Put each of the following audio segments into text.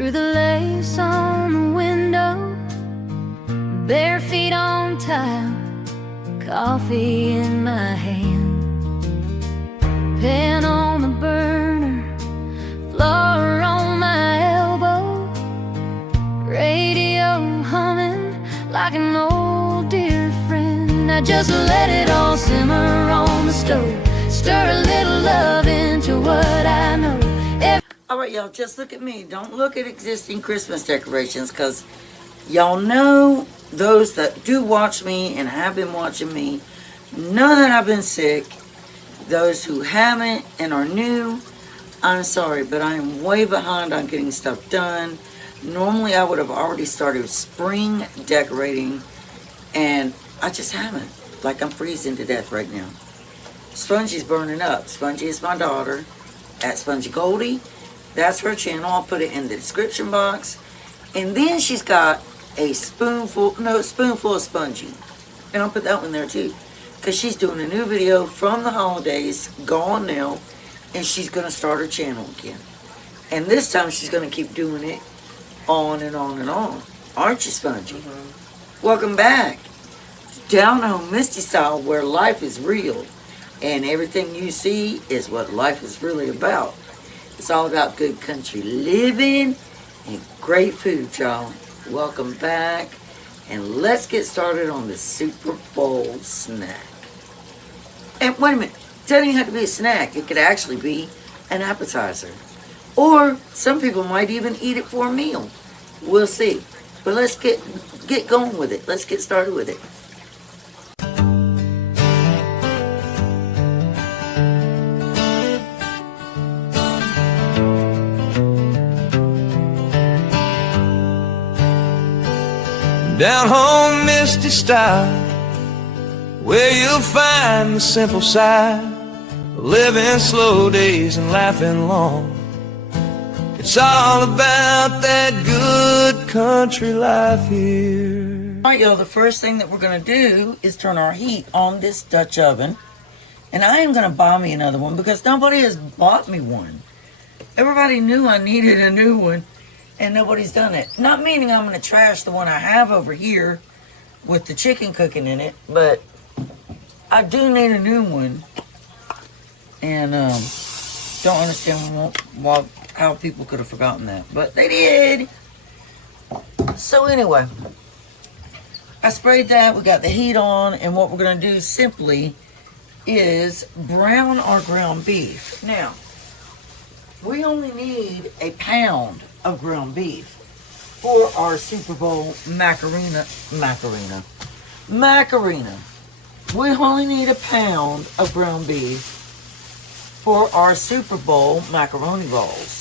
through the lace on the window, bare feet on tile, coffee in my hand, pen on the burner, floor on my elbow, radio humming like an old dear friend. I just let it all simmer on the stove, stir a little love into what I know. Alright, y'all, just look at me. Don't look at existing Christmas decorations, because y'all know, those that do watch me and have been watching me, know that I've been sick. Those who haven't and are new, I'm sorry, but I am way behind on getting stuff done. Normally I would have already started spring decorating, and I just haven't. Like, I'm freezing to death right now. Spongy's burning up. Spongy is my daughter at Spongy Goldie. That's her channel. I'll put it in the description box. And then she's got a spoonful of Spongy. And I'll put that one there too, because she's doing a new video from the holidays, gone now, and she's going to start her channel again. And this time she's going to keep doing it on and on and on. Aren't you, Spongy? Mm-hmm. Welcome back to Down Home Misty Style, where life is real. And everything you see is what life is really about. It's all about good country living and great food, y'all. Welcome back. And let's get started on the Super Bowl snack. And wait a minute. It doesn't even have to be a snack. It could actually be an appetizer. Or some people might even eat it for a meal. We'll see. But let's get going with it. Let's get started with it. Down home Misty Style, where you'll find the simple side of living slow days and laughing long. It's all about that good country life here. Alright, y'all, the first thing that we're going to do is turn our heat on this Dutch oven. And I am going to buy me another one because nobody has bought me one. Everybody knew I needed a new one, and nobody's done it. Not meaning I'm going to trash the one I have over here with the chicken cooking in it, but I do need a new one. And don't understand how people could have forgotten that, but they did. So anyway, I sprayed that. We got the heat on, and what we're going to do simply is brown our ground beef. Now, we only need a pound of ground beef for our Super Bowl macaroni. We only need a pound of ground beef for our Super Bowl macaroni balls.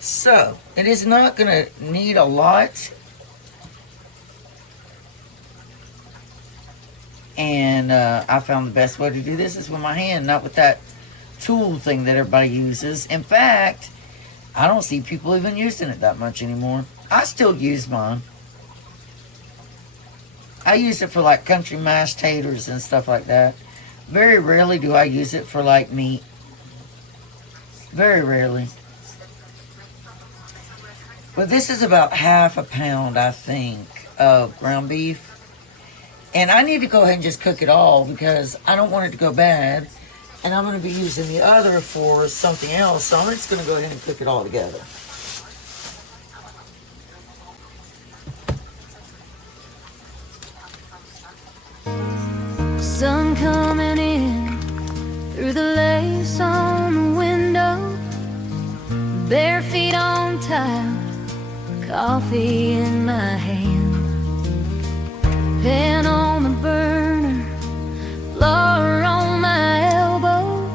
So, it is not going to need a lot. And I found the best way to do this is with my hand, not with that tool thing that everybody uses. In fact, I don't see people even using it that much anymore. I still use mine. I use it for like country mashed taters and stuff like that. Very rarely do I use it for like meat. Very rarely. But this is about half a pound, I think, of ground beef. And I need to go ahead and just cook it all because I don't want it to go bad. And I'm going to be using the other for something else. So I'm just going to go ahead and cook it all together. Sun coming in through the lace on the window, bare feet on tile, coffee in my hand, pen on the burner, floor on my elbow,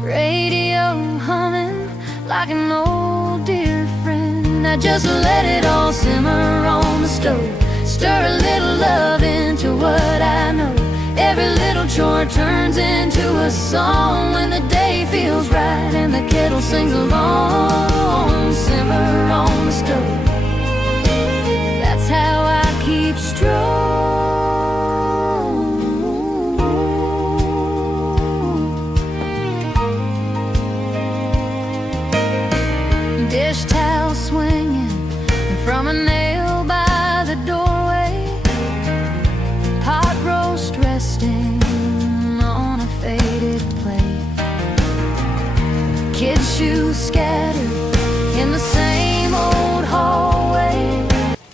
radio humming like an old dear friend. I just let it all simmer on the stove, stir a little love into what I know. Every little chore turns into a song when the day feels right and the kettle sings along. Simmer on the stove, that's how I keep strong. kids' shoes scattered in the same old hallway.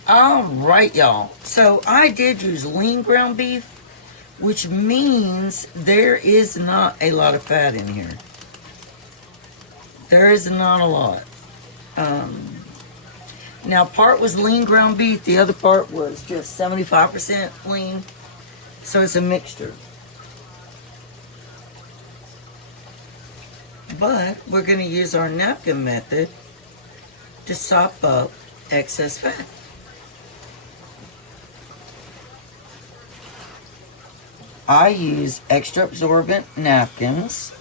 Alright, y'all. So I did use lean ground beef, which means there is not a lot of fat in here. There is not a lot. Now, part was lean ground beef, the other part was just 75% lean. So it's a mixture. But we're going to use our napkin method to sop up excess fat. I use extra absorbent napkins.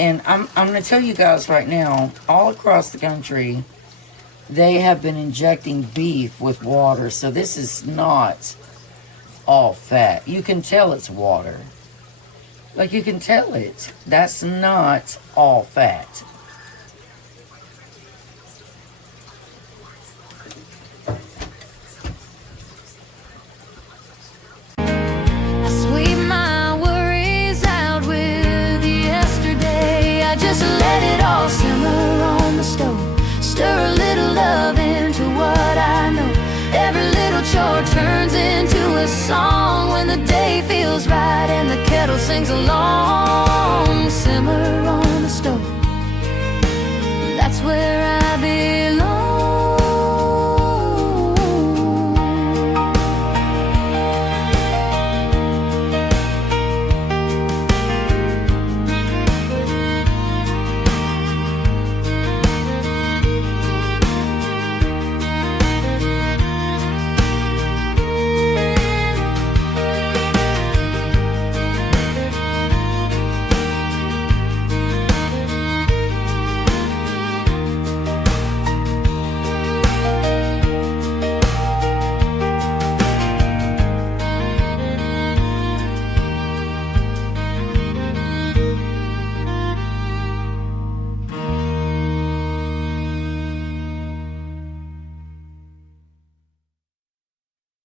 And I'm going to tell you guys right now, all across the country, they have been injecting beef with water. So this is not all fat. You can tell it's water. Like, you can tell it. That's not all fat. I sweep my worries out with yesterday. I just let it all simmer on the stove. Stir a little love into what I know. Every little chore turns into a song when the day feels right and the kettle sings along. Simmer on the stove, that's where I belong.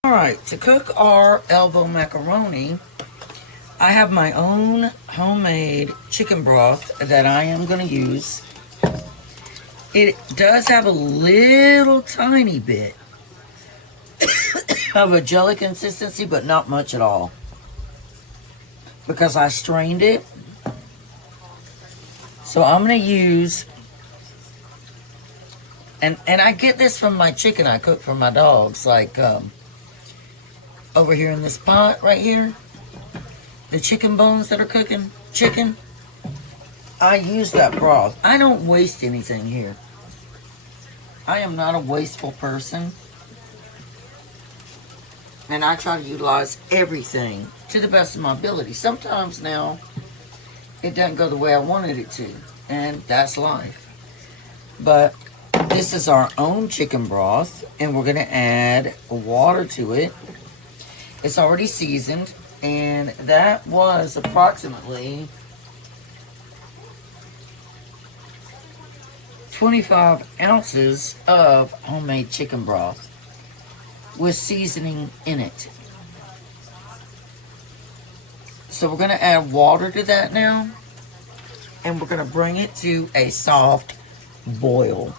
Alright, to cook our elbow macaroni, I have my own homemade chicken broth that I am going to use. It does have a little tiny bit of a jelly consistency, but not much at all. Because I strained it. So I'm going to use, and I get this from my chicken I cook for my dogs, like over here in this pot right here, the chicken bones that are cooking chicken, I use that broth. I don't waste anything here. I am not a wasteful person. And I try to utilize everything to the best of my ability. Sometimes now, it doesn't go the way I wanted it to. And that's life. But this is our own chicken broth. And we're going to add water to it. It's already seasoned. And that was approximately 25 ounces of homemade chicken broth with seasoning in it. So we're going to add water to that now, and we're going to bring it to a soft boil.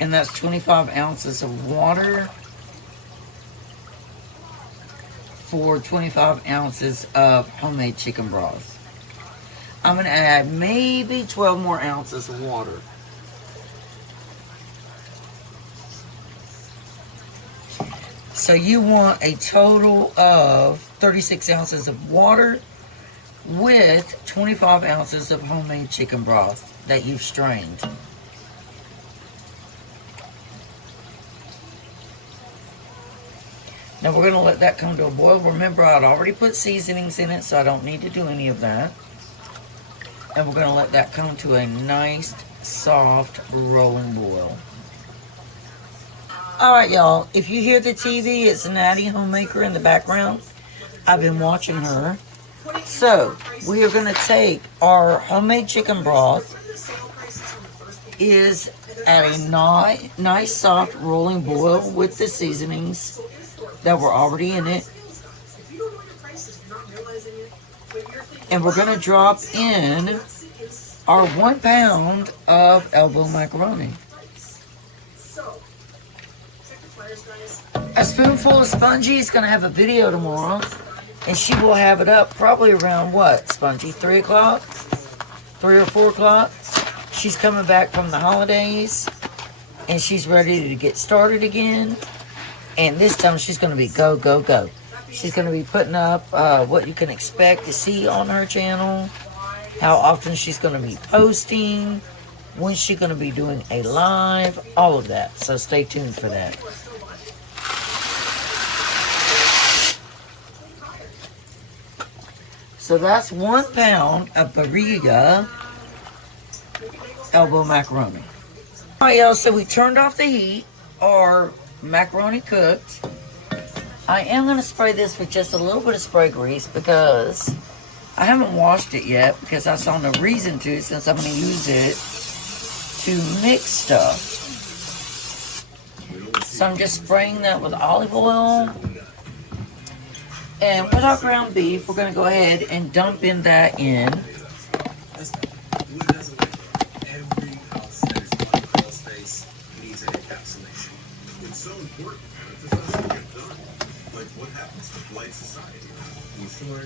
And that's 25 ounces of water for 25 ounces of homemade chicken broth. I'm going to add maybe 12 more ounces of water. So you want a total of 36 ounces of water with 25 ounces of homemade chicken broth that you've strained. Now we're going to let that come to a boil. Remember, I'd already put seasonings in it, so I don't need to do any of that. And we're going to let that come to a nice, soft, rolling boil. Alright, y'all. If you hear the TV, it's Natty Homemaker in the background. I've been watching her. So, we are going to take our homemade chicken broth. Is at a nice, soft, rolling boil with the seasonings that were already in it. And we're going to drop in our 1 pound of elbow macaroni. A spoonful of Spongy is going to have a video tomorrow. And she will have it up probably around what, Spongy? 3 o'clock? 3 or 4 o'clock? She's coming back from the holidays. And she's ready to get started again. And this time she's going to be go, go, go. She's going to be putting up what you can expect to see on her channel. How often she's going to be posting. When she's going to be doing a live. All of that. So stay tuned for that. So that's 1 pound of Barilla elbow macaroni. Alright, y'all, so we turned off the heat. Our macaroni cooked. I am going to spray this with just a little bit of spray grease because I haven't washed it yet because I saw no reason to, since I'm going to use it to mix stuff. So I'm just spraying that with olive oil. And with our ground beef, we're going to go ahead and dump in that in.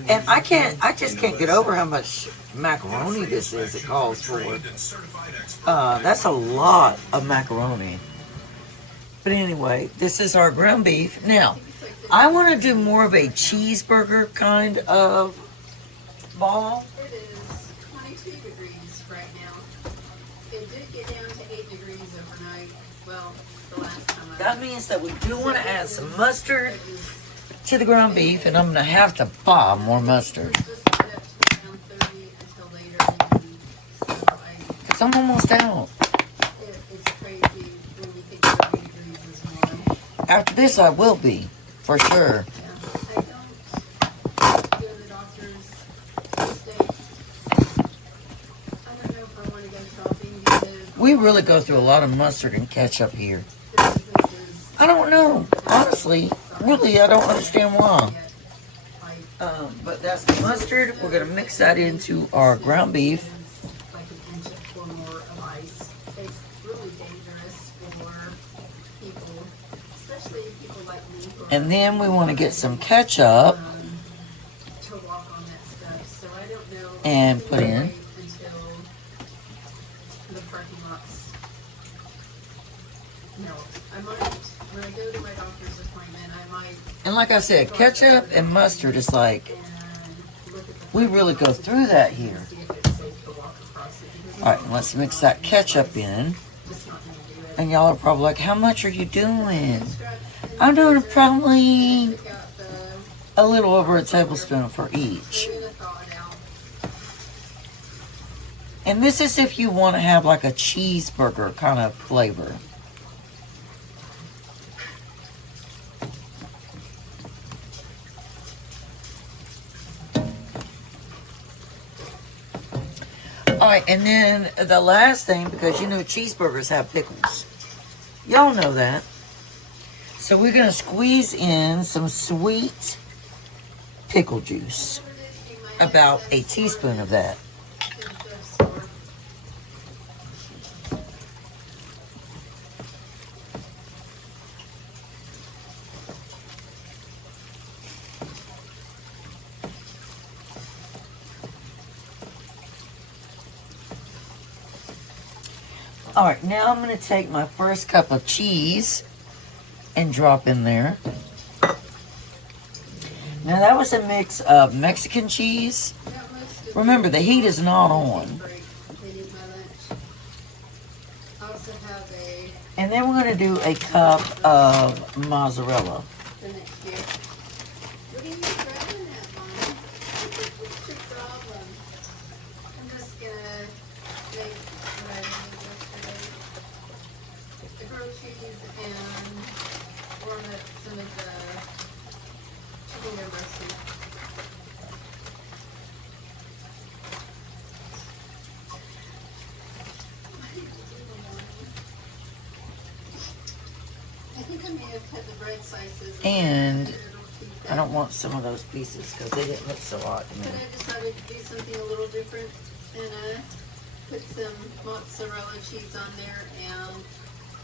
And I just can't get over how much macaroni this is it calls for. That's a lot of macaroni. But anyway, this is our ground beef. Now, I want to do more of a cheeseburger kind of ball. It is 22 degrees right now. It did get down to 8 degrees overnight. Well, the last time I... That means that we do want to add some mustard to the ground beef, and I'm going to have to buy more mustard. Because I'm almost out. It's crazy when you think 30 degrees is more. After this, I will be, for sure. Yeah. I don't go to the doctor's Tuesday. I don't know if I want to go shopping because... We really go through a lot of mustard and ketchup here. the businesses I don't know. Honestly, really, I don't understand why. But that's the mustard. We're going to mix that into our ground beef. like an inch or more of ice. It's really dangerous for people, especially people like me who are, And then we want to get some ketchup to walk on that stuff. So I don't know. and put in. Wait until the parking lots melt. I might, when I go to my doctor's appointment, I might And like I said, ketchup and mustard is like, and look at the we really go through that here. see if it's safe to walk across it. Because All right, let's mix that ketchup in. it's just not going to do it. And y'all are probably like, how much are you doing? I'm doing probably Got the a little over a tablespoon for each. I'm gonna thaw it out. And this is if you want to have like a cheeseburger kind of flavor. Alright, and then the last thing, because you know cheeseburgers have pickles. Y'all know that. So we're going to squeeze in some sweet pickle juice. About a teaspoon of that. Alright, now I'm going to take my first cup of cheese and drop in there. Now that was a mix of Mexican cheese. Remember, the heat is not on. They need my lunch. I also have a And then we're going to do a cup of mozzarella. the next year. What are you grabbing at, Mom? What's your problem? I'm just gonna cheese and warm up some of the chicken gumbo soup. I think I may have cut the bread slices. And I don't want some of those pieces because they didn't look so hot to me. But I decided to do something a little different and put some mozzarella cheese on there and a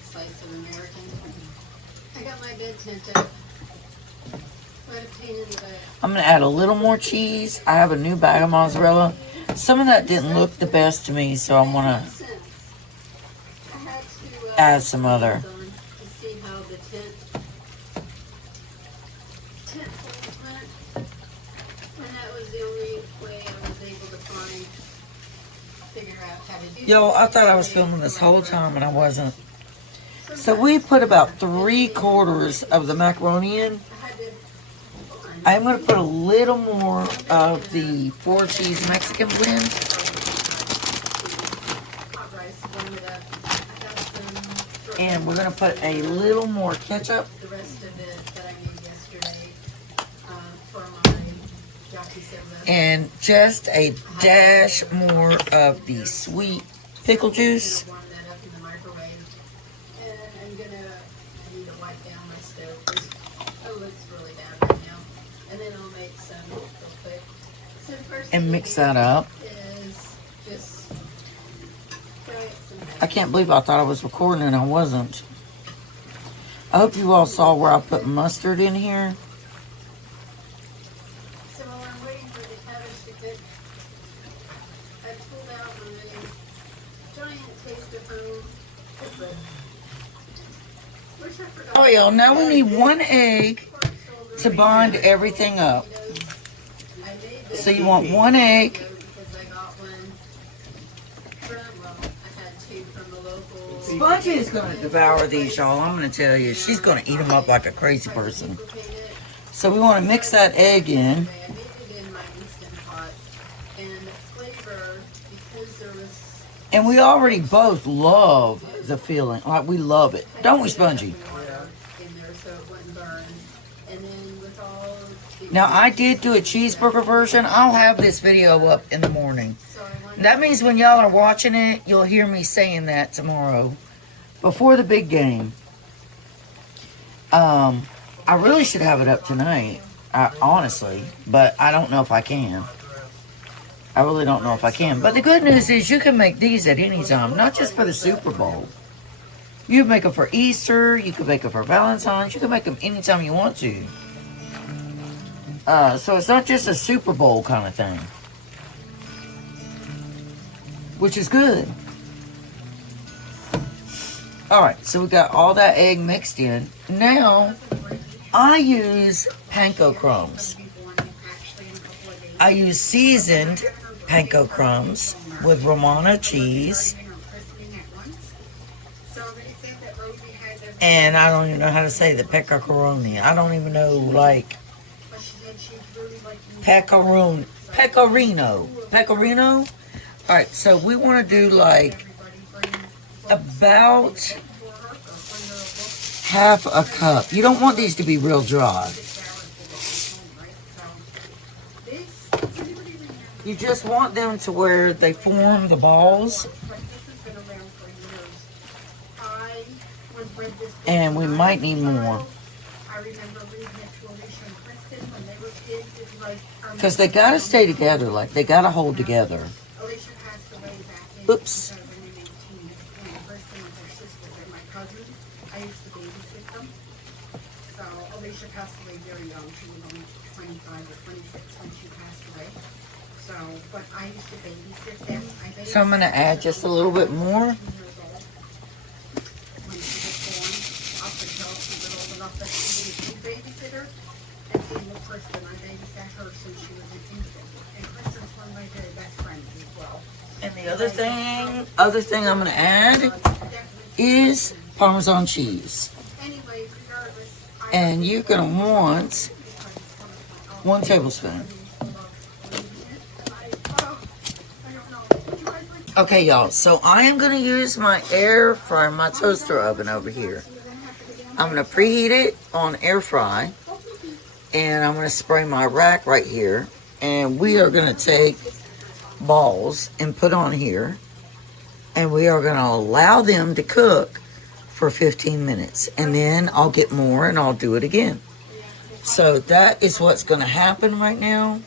slice of American. I got my bed tent up. What a pain in the butt. I'm going to add a little more cheese. I have a new bag of mozzarella. Some of that didn't look the best to me, so I'm going to I had to add some other. to see how the tent poles went, and that was the only way I was able to figure out how to do. Yo, I thought I was filming this whole time and I wasn't. So we put about 3/4 of the macaroni in. I'm going to put a little more of the 4 cheese Mexican blend. And we're going to put a little more ketchup. The rest of it that I made yesterday for my jockey soda. And just a dash more of the sweet pickle juice. Warm that up in the microwave. And I'm going to need to wipe down my stove. It looks really bad right now. And then I'll make some real quick. So the first And mix that up. is just fry up some I can't believe I thought I was recording and I wasn't. I hope you all saw where I put mustard in here. So while I'm waiting for the cabbage to cook, I pulled out my giant taste of home cookbook. Wish I forgot. Oh, y'all, now we need 1 egg to bind everything up. I made this So you want 1 egg. because I got one from, well, I had 2 from the local. Spongy is going to devour these, y'all. I'm going to tell you. She's going to eat them up like a crazy person. So we want to mix that egg in. I made it in my Instant Pot, and the flavor, because there was And we already both love the feeling. Like, we love it. Don't we, Spongy? water in there so it wouldn't burn. And then with all the Now, I did do a cheeseburger version. I'll have this video up in the morning. so I wanted That means when y'all are watching it, you'll hear me saying that tomorrow. Before the big game. I really should have it up tonight. Honestly. But I don't know if I can. I really don't know if I can. But the good news is you can make these at any time. Not just for the Super Bowl. You can make them for Easter. You can make them for Valentine's. You can make them anytime you want to. So it's not just a Super Bowl kind of thing. Which is good. Alright, so we got all that egg mixed in. Now, I use panko crumbs. I use seasoned panko crumbs with Romano cheese. And I don't even know how to say the pecoroni. I don't even know, like, pecorino. Alright, so we want to do, like, about half a cup. You don't want these to be real dry. You just want them to where they form the balls. And we might need more. Because they gotta stay together, like they gotta hold together. Oops. I used to babysit them. So Alicia passed away very young. She was only 25 or 26 when she passed away. So, but I used to babysit them. So I'm gonna add just a little bit more. When she was born, up until she was old enough that she was a babysitter. And same with Kristen. I babysat her since she was an infant. And Kristen's one of my very best friends as well. And the other thing I'm gonna add is Parmesan cheese. Anyway, regardless, And you're gonna want 1 tablespoon. Okay, y'all. So I am gonna use my air fryer, my toaster oven over here. I'm going to preheat it on air fry. And I'm going to spray my rack right here. And we are going to take balls and put on here. And we are going to allow them to cook for 15 minutes. And then I'll get more and I'll do it again. So that is what's going to happen right now.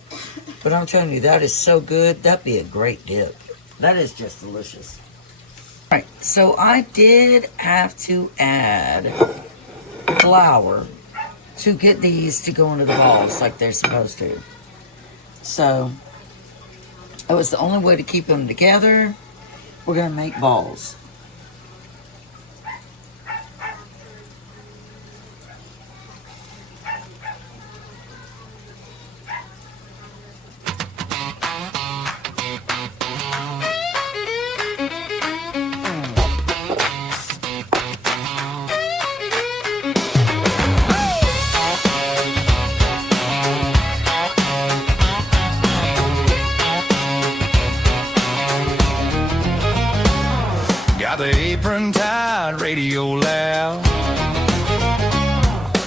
But I'm telling you, that is so good. That'd be a great dip. That is just delicious. All right, so I did have to add flour to get these to go into the balls like they're supposed to. So it was the only way to keep them together. We're going to make balls. Got the apron tied, radio loud.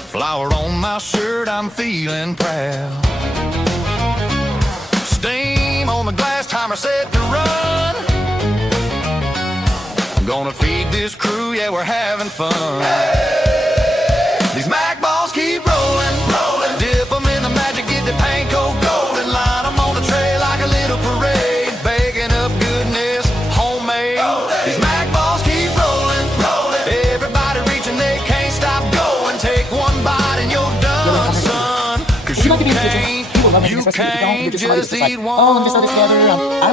Flour on my shirt, I'm feeling proud. Steam on the glass, timer set to run. I'm gonna feed this crew, yeah, we're having fun. These Mac balls keep rolling, rolling. Dip them in the magic, get the panko golden. Line them on the tray like a little parade. Baking up goodness, homemade. These Mac balls keep rolling, rolling. Everybody reaching, they can't stop going. Take one bite and you're done, son. Cause you can't just eat one. Oh, let me just throw this together. I'm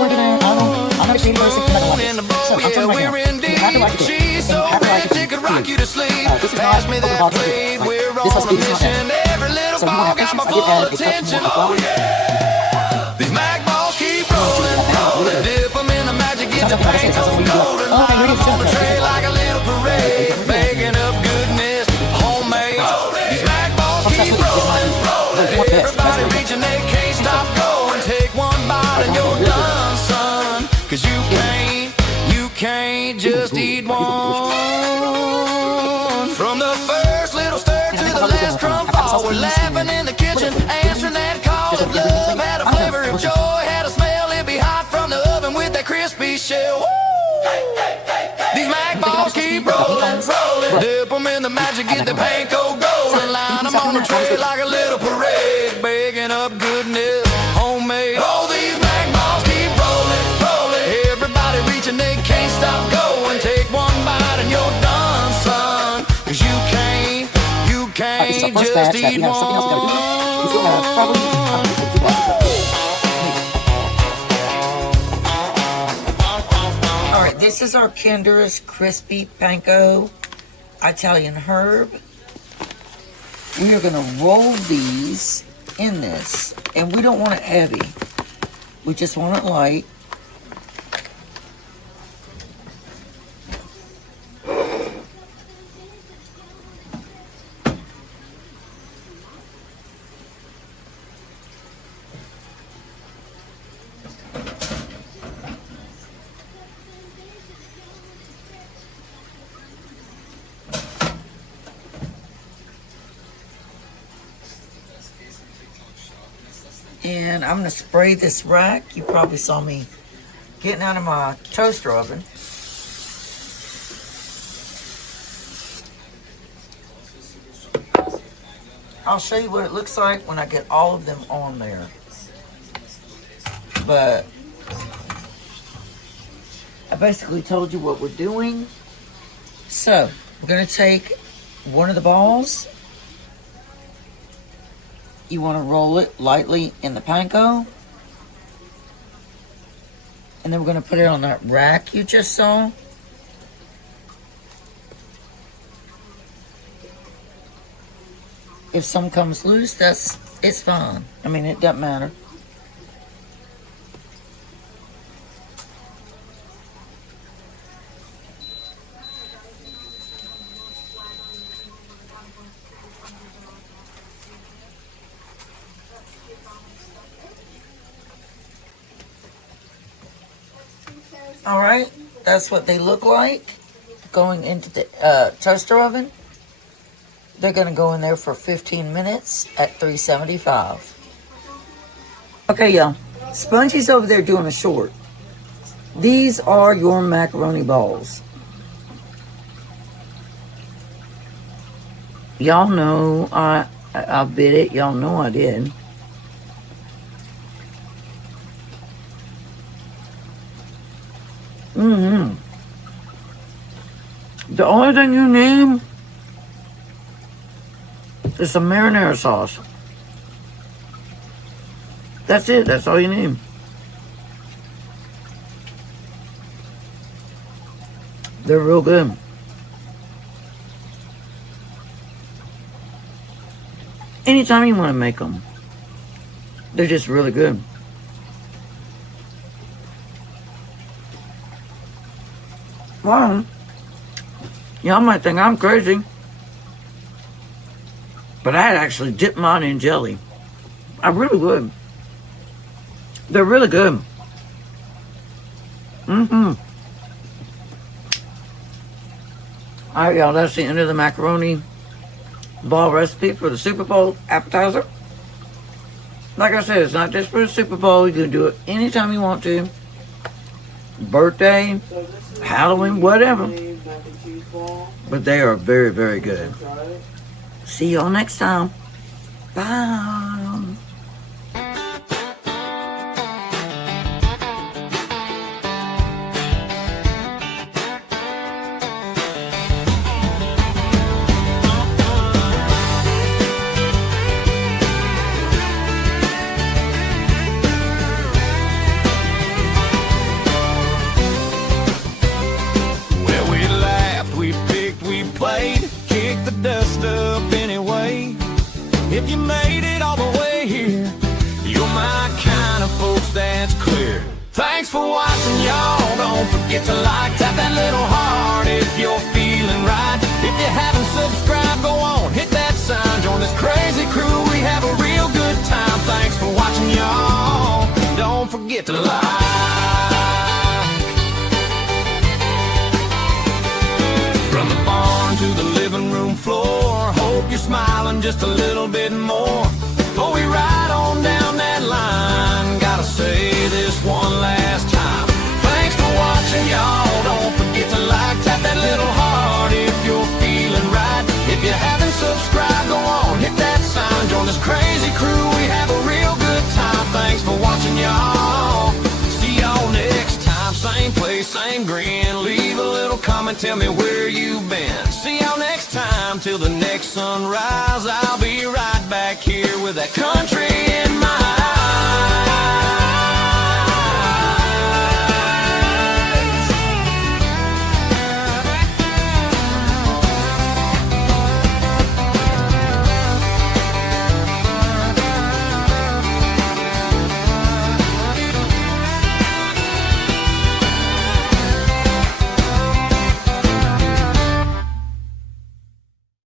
not a creative person. I'm not gonna like this. So I'm telling you right now, you have to like it. Cheese so rich it could rock you to sleep. Pass me that plate, we're on a mission. Every little ball got my full attention. These Mac balls keep rolling, rolling. Dip them in the magic, get the paint on golden. Line them on the tray like a little parade. Baking up goodness, homemade. These Mac balls keep rolling, rolling. Everybody reaching, they can't stop going. Take one bite and you're done, son. Cause you can't just eat one. From the first little stir to the last crumb fall, we're laughing in the kitchen, answering that call of love. Had a flavor of joy, had a smell, it'd be hot from the oven with that crispy shell. Woo! These Mac balls keep rolling, rolling. Dip them in the magic, get the panko golden. Line them on the tray like a little parade. Baking up goodness, homemade. Oh, these Mac balls keep rolling, rolling. Everybody reaching, they can't stop going. Take one bite and you're done, son. Cause you can't just eat one. Alright, this is our Kinder's Crispy Panko Italian Herb. We are going to roll these in this. And we don't want it heavy. We just want it light. And I'm going to spray this rack. You probably saw me getting out of my toaster oven. I'll show you what it looks like when I get all of them on there. But I basically told you what we're doing. So we're going to take one of the balls. You want to roll it lightly in the panko. And then we're going to put it on that rack you just saw. If some comes loose, it's fine. I mean, it doesn't matter. All right, that's what they look like going into the toaster oven. They're going to go in there for 15 minutes at $3.75. Okay, y'all. Spongy's over there doing a short. These are your macaroni balls. Y'all know I bit it. Y'all know I did. The only thing you need is some marinara sauce. That's it. That's all you need. They're real good. Anytime you want to make them, they're just really good. Well, y'all might think I'm crazy, but I'd actually dip mine in jelly. I really would. They're really good. Alright, y'all, that's the end of the macaroni ball recipe for the Super Bowl appetizer. Like I said, it's not just for the Super Bowl. You can do it anytime you want to. Birthday, Halloween, whatever. But they are very, very good. See y'all next time. Bye. If you made it all the way here, you're my kind of folks, that's clear. Thanks for watching, y'all. Don't forget to like, tap that little heart if you're feeling right. If you haven't subscribed, go on, hit that sign. Join this crazy crew, we have a real good time. Thanks for watching, y'all. Don't forget to like. From the barn to the living room floor, hope you're smiling just a little bit more. Before we ride on down that line, gotta say this one last time. Thanks for watching, y'all. Don't forget to like, tap that little heart if you're feeling right. If you haven't subscribed, go on, hit that sign. Join this crazy crew, we have a real good time. Thanks for watching, y'all. See y'all next time, same place, same grin. Leave a little comment, tell me where you've been. See y'all next time, till the next sunrise. I'll be right back here with that country in my eyes.